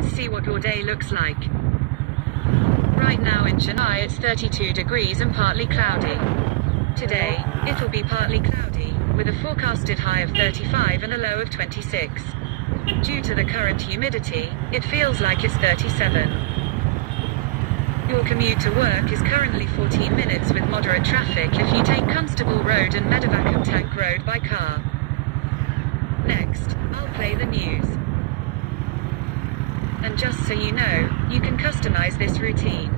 Let's see what your day looks like. Right now in Chennai it's 32 degrees and partly cloudy. Today, it'll be partly cloudy, with a forecasted high of 35 and a low of 26. Due to the current humidity, it feels like it's 37. Your commute to work is currently 14 minutes with moderate traffic if you take Constable Road and Medavakum Tank Road by car. Next, I'll play the news. And just so you know, you can customize this routine.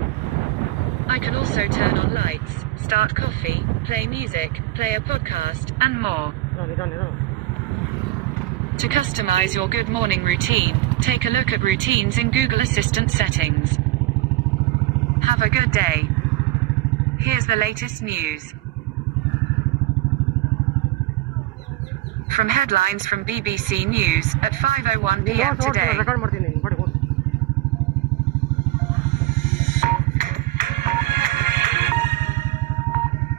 I can also turn on lights, start coffee, play music, play a podcast, and more. To customize your good morning routine, take a look at routines in Google Assistant settings. Have a good day. Here's the latest news. From headlines from BBC News at 5:01 p.m. today.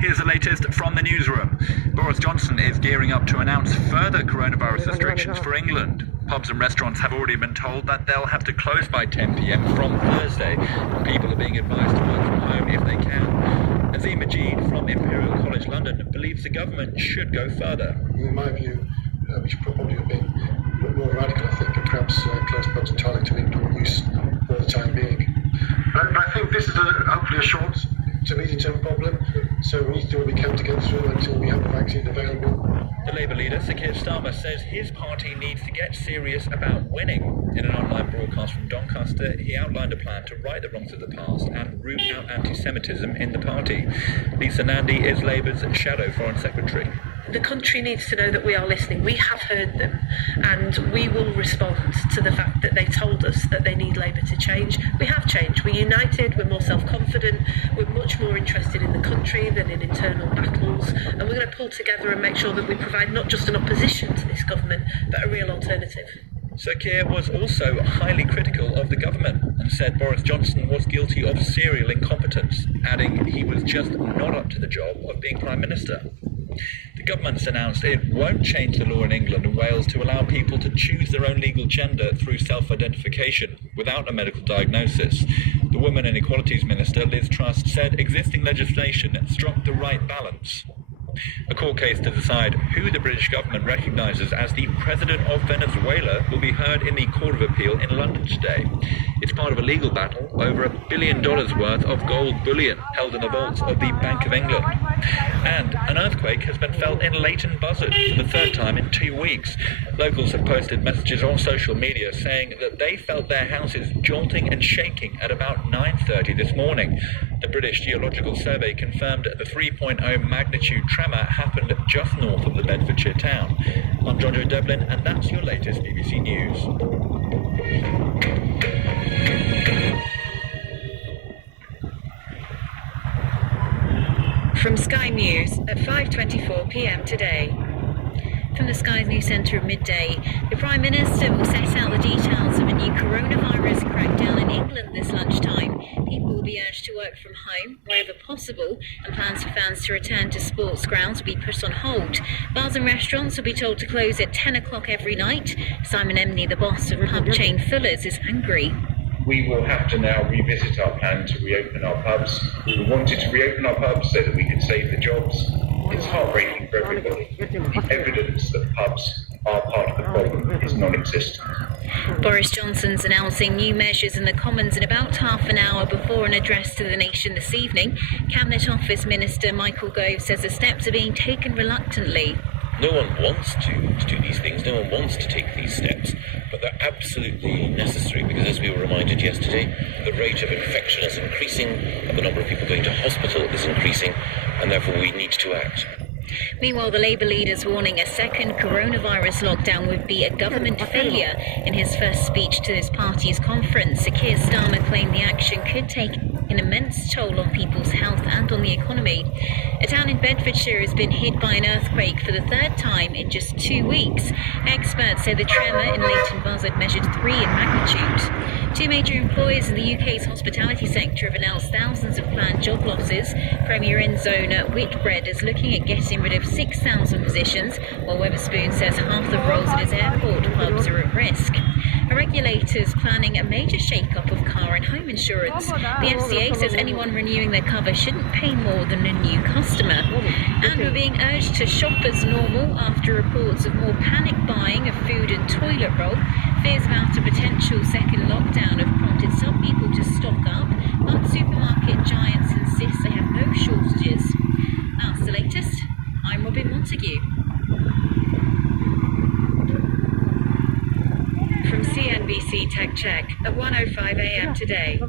Here's the latest from the newsroom. Boris Johnson is gearing up to announce further coronavirus restrictions for England. Pubs and restaurants have already been told that they'll have to close by 10 p.m. from Thursday. People are being advised to work from home if they can. Azim Majid from Imperial College London believes the government should go further. In my view, we should probably have been more radical, I think, and perhaps close pubs entirely to indoor use for the time being. I think this is hopefully a short to medium-term problem, so we need to do what we can to get through until we have the vaccine available. The Labour leader, Sir Keir Starmer, says his party needs to get serious about winning. In an online broadcast from Doncaster, he outlined a plan to right the wrongs of the past and root out anti-Semitism in the party. Lisa Nandy is Labour's shadow Foreign Secretary. The country needs to know that we are listening. We have heard them, and we will respond to the fact that they told us that they need Labour to change. We have changed. We're united, we're more self-confident, we're much more interested in the country than in internal battles, and we're going to pull together and make sure that we provide not just an opposition to this government, but a real alternative. Sir Keir was also highly critical of the government and said Boris Johnson was guilty of serial incompetence, adding he was just not up to the job of being Prime Minister. The government's announced it won't change the law in England and Wales to allow people to choose their own legal gender through self-identification without a medical diagnosis. The Women and Equalities Minister, Liz Truss, said existing legislation struck the right balance. A court case to decide who the British government recognises as the President of Venezuela will be heard in the Court of Appeal in London today. It's part of a legal battle over $1 billion worth of gold bullion held in the vaults of the Bank of England. And an earthquake has been felt in Leighton Buzzard for the third time in 2 weeks. Locals have posted messages on social media saying that they felt their houses jolting and shaking at about 9:30 this morning. The British Geological Survey confirmed the 3.0 magnitude tremor happened just north of the Bedfordshire town. I'm John Joe Devlin, and that's your latest BBC News. From Sky News at 5:24 p.m. today. From the Sky News Centre at midday, the Prime Minister will set out the details of a new coronavirus crackdown in England this lunchtime. People will be urged to work from home wherever possible, and plans for fans to return to sports grounds will be put on hold. Bars and restaurants will be told to close at 10 o'clock every night. Simon Emney, the boss of pub chain Fuller's, is angry. We will have to now revisit our plan to reopen our pubs. We wanted to reopen our pubs so that we could save the jobs. It's heartbreaking for everybody. The evidence that pubs are part of the problem is non-existent. Boris Johnson's announcing new measures in the Commons in about half an hour before an address to the nation this evening. Cabinet Office Minister Michael Gove says the steps are being taken reluctantly. No one wants to do these things, no one wants to take these steps, but they're absolutely necessary because, as we were reminded yesterday, the rate of infection is increasing and the number of people going to hospital is increasing, and therefore we need to act. Meanwhile, the Labour leader's warning a second coronavirus lockdown would be a government failure. In his first speech to his party's conference, Sir Keir Starmer claimed the action could take an immense toll on people's health and on the economy. A town in Bedfordshire has been hit by an earthquake for the third time in just 2 weeks. Experts say the tremor in Leighton Buzzard measured 3 in magnitude. Two major employers in the UK's hospitality sector have announced thousands of planned job losses. Premier Enzona Whitbread is looking at getting rid of 6,000 positions, while Wetherspoon says half the roles at his airport pubs are at risk. A regulators planning a major shake-up of car and home insurance. The FCA says anyone renewing their cover shouldn't pay more than a new customer. And we're being urged to shop as normal after reports of more panic buying of food and toilet roll. Fears about a potential second lockdown have prompted some people to stock up, but supermarket giants insist they have no shortages. That's the latest. I'm Robin Montague. From CNBC Tech Check at 1:05 a.m. today.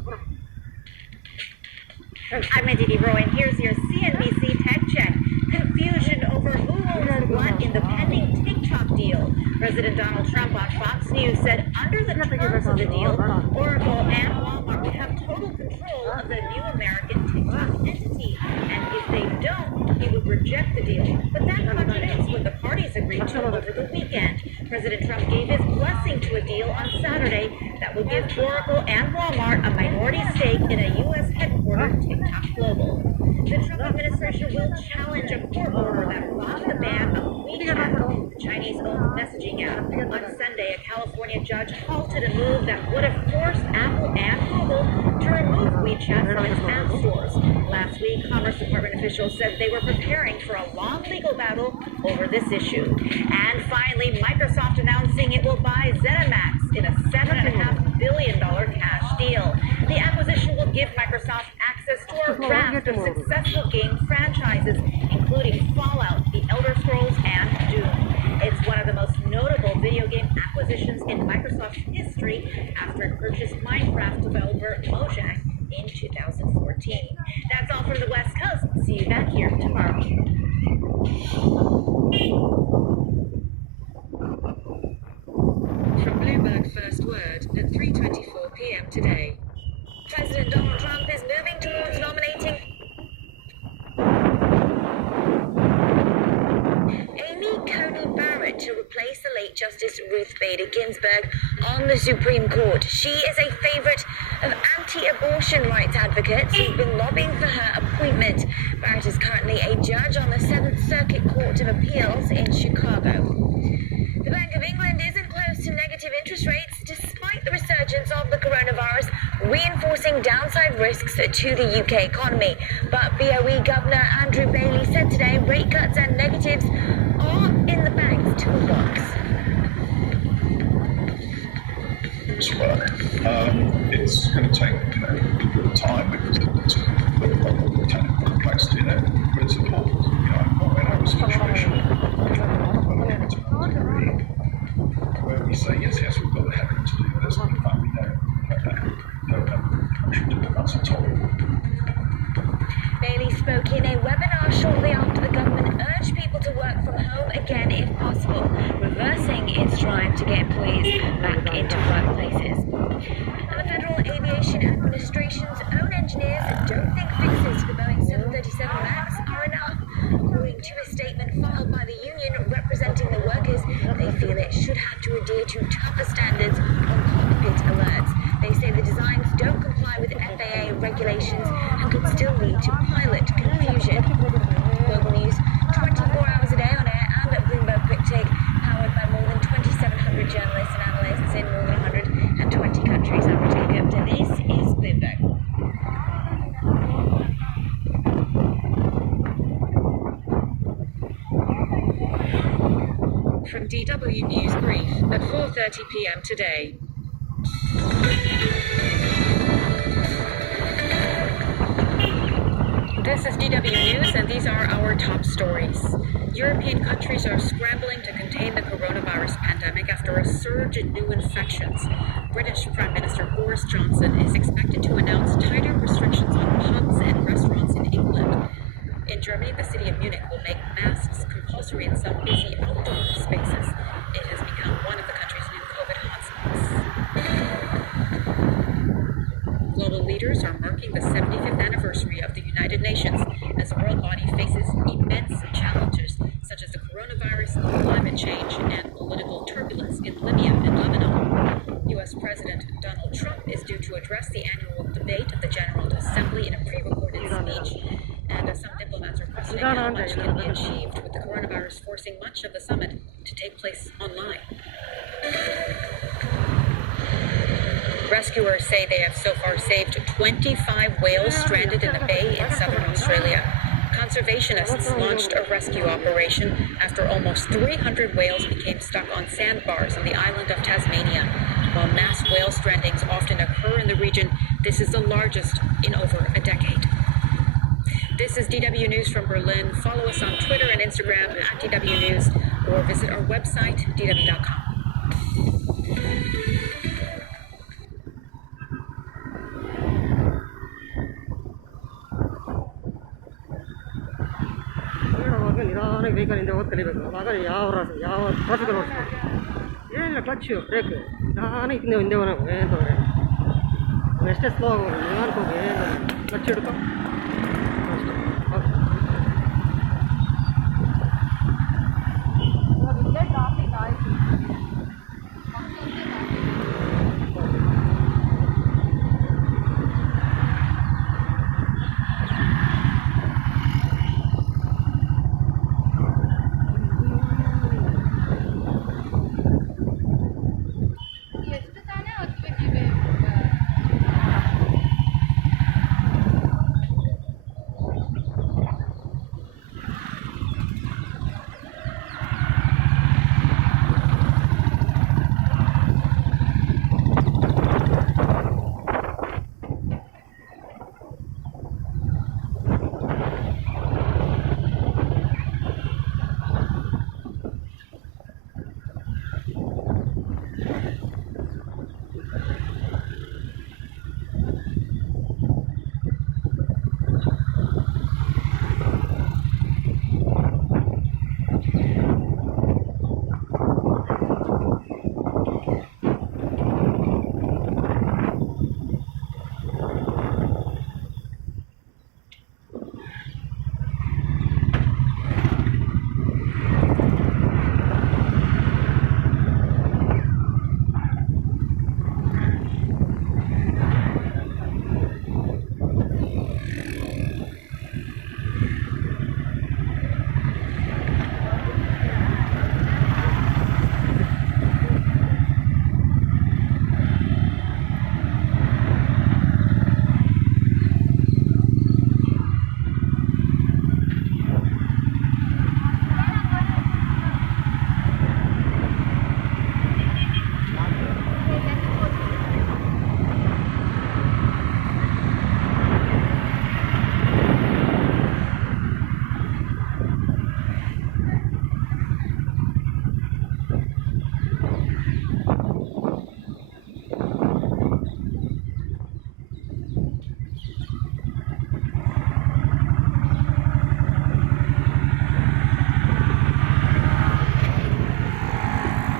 I'm Aditi Roy, and here's your CNBC Tech Check. Confusion over who owns what in the pending TikTok deal. President Donald Trump on Fox News said under the terms of the deal, Oracle and Walmart would have total control of the new American TikTok entity. And if they don't, he would reject the deal. But that contradicts what the parties agreed to over the weekend. President Trump gave his blessing to a deal on Saturday that will give Oracle and Walmart a minority stake in a U.S. headquartered TikTok Global. The Trump administration will challenge a court order that blocked the ban of WeChat, the Chinese-owned messaging app. On Sunday, a California judge halted a move that would have forced Apple and Google to remove WeChat from its app stores. Last week, Commerce Department officials said they were preparing for a long legal battle over this issue. And finally, Microsoft announcing it will buy ZeniMax in a $7.5 billion cash deal. The acquisition will give Microsoft access to a raft of successful game franchises, including Fallout, The Elder Scrolls, and Doom. It's one of the most notable video game acquisitions in Microsoft's history after it purchased Minecraft developer Mojang in 2014. That's all from the West Coast. See you back here tomorrow. From Bloomberg First Word at 3:24 p.m. today. President Donald Trump is moving towards nominating Amy Coney Barrett to replace the late Justice Ruth Bader Ginsburg on the Supreme Court. She is a favorite of anti-abortion rights advocates who've been lobbying for her appointment. Barrett is currently a judge on the 7th Circuit Court of Appeals in Chicago. The Bank of England isn't close to negative interest rates despite the resurgence of the coronavirus, reinforcing downside risks to the UK economy. But BOE Governor Andrew Bailey said today rate cuts and negatives are in the bank's toolbox. It's going to take a good bit of time because it's a technical complexity in it, but it's important. In our situation, where we say yes, we've got the headroom to do this, but in fact we know country to do that's intolerable. Bailey spoke in a webinar shortly after the government urged people to work from home again if possible, reversing its drive to get employees back into workplaces. And the Federal Aviation Administration's own engineers don't think fixes to the Boeing 737 MAX are enough. According to a statement filed by the union representing the workers, they feel it should have to adhere to tougher standards on cockpit alerts. They say the designs don't comply with FAA regulations and could still lead to pilot confusion. Global News, 24 hours a day on air and at Bloomberg Quick Take, powered by more than 2,700 journalists and analysts in more than 120 countries. I'm Rita Gupta. This is Bloomberg. From DW News Brief at 4:30 p.m. today. This is DW News, and these are our top stories. European countries are scrambling to contain the coronavirus pandemic after a surge in new infections. British Prime Minister Boris Johnson is expected to announce tighter restrictions on pubs and restaurants in England. In Germany, the city of Munich will make masks compulsory in some busy outdoor spaces. It has become one of the country's new COVID hotspots. Global leaders are marking the 75th anniversary of the United Nations as the world body faces immense challenges such as the coronavirus, climate change, and political turbulence in Libya and Lebanon. U.S. President Donald Trump is due to address the annual debate of the General Assembly in a pre-recorded speech. And some diplomats are questioning how much can be achieved with the coronavirus forcing much of the summit to take place online. Rescuers say they have so far saved 25 whales stranded in the bay in southern Australia. Conservationists launched a rescue operation after almost 300 whales became stuck on sandbars on the island of Tasmania. While mass whale strandings often occur in the region, this is the largest in over a decade. This is DW News from Berlin. Follow us on Twitter and Instagram at DW News or visit our website, dw.com. ನಿಧಾನಕ್ಕೆ ವೆಹಿಕಲಿಂದ ಹೋಗಿ ಕಲಿಬೇಕು. ಆಗ ಯಾವ ಟ್ರಾಫಿಕಲ್ಲಿ ಓಡಿಸ್ಬೇಕು, ಏನಿಲ್ಲ clutch break ನಿಧಾನಕ್ಕೆ ಹಿಂದೆ ಹೋಗಬೇಕು. ಏನು ತೊಂದರೆ ಎಷ್ಟೇ ಸ್ಲೋ ಆಗೋದು, ನಿಧಾನಕ್ಕೆ ಹೋಗಿ ಏನು ಕ್ಲಚ್ ಹಿಡ್ಕೊ ಅಷ್ಟೇ.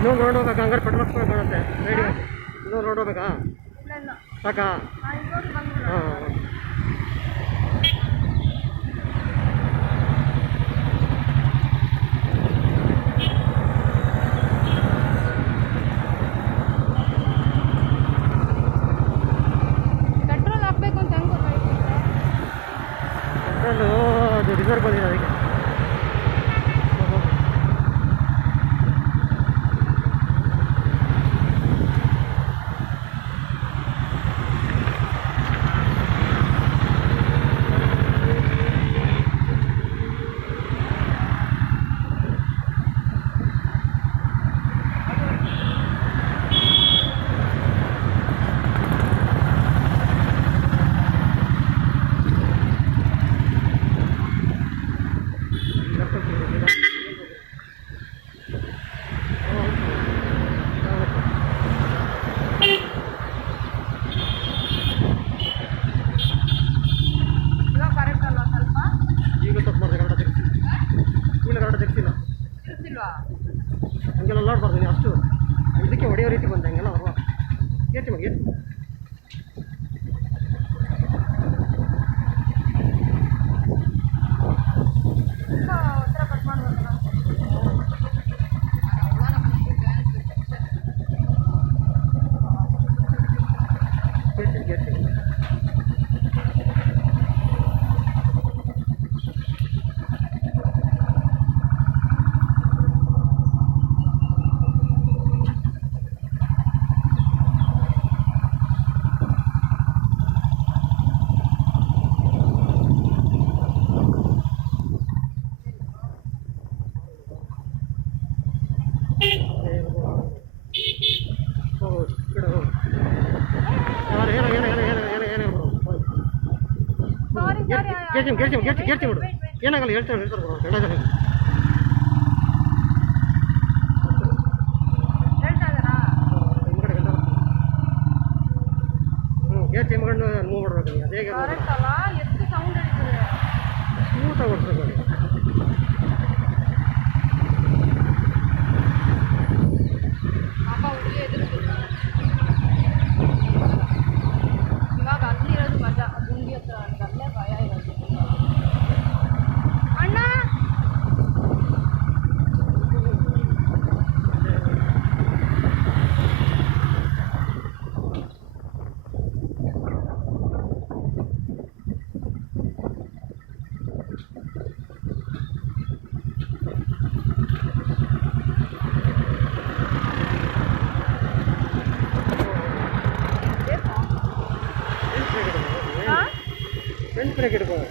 ಇನ್ನೊಂದು ರೋಡ್ ಹೋಗ್ಬೇಕಾ? ಹಂಗಾರೆ ಪೆಟ್ರೋಲ್ ಕಾಣುತ್ತೆ ರೇಡಿಯೋ. ಇನ್ನೊಂದು ರೋಡ್ ಹೋಗ್ಬೇಕಾ? ಸಾಕಾ? ಹಾಂ. ಪೆಟ್ರೋಲ್ ಹಾಕ್ಬೇಕು ಅಂತ ಹೆಂಗೆ ಗೊತ್ತಾಯ್ತು? ಪೆಟ್ರೋಲು ಅದು ರಿಸರ್ವ್ ಬಂದಿದೆ ಅದಕ್ಕೆ. ಹಂಗೆಲ್ಲ ನೋಡ್ಬಾರ್ದು ನೀವು ಅಷ್ಟು ಇದಕ್ಕೆ ಹೊಡೆಯೋ ರೀತಿ ಬಂದ ಹಂಗೆಲ್ಲ ಬರುವ ಏಟಿ ಮಗ ಏಟಿ ಗೆರ್ಚಿ ಬಿಡು ಏನಾಗಲ್ಲ ಹೇಳ್ತಾರೆ ಬಿಡು ಎಲ್ಲ ಜನ ಗೆರ್ಚಿ ಮಗಂಡು ಮೂವ್ ಮಾಡ್ಬೇಕು ಅದೇ ಎಷ್ಟು ಸೌಂಡ್ ಇರ್ತದೆ ಸ್ಮೂತಾಗಿ ಓಡಿಸ್ಬೇಕು ಪಾಪ ಹುಡುಗಿ ಎದುರಿಸಿಲ್ಲ ಇವಾಗ ಅಲ್ಲಿರೋದು ಮಜಾ ಗುಂಡಿ ಹತ್ರ ಅಲ್ಲೇ ಭಯ ಇರೋದು ಅಣ್ಣ ಫ್ರೆಂಡ್ಸ್ ಬ್ರೇಕ್ ಇಡ್ಬೋದು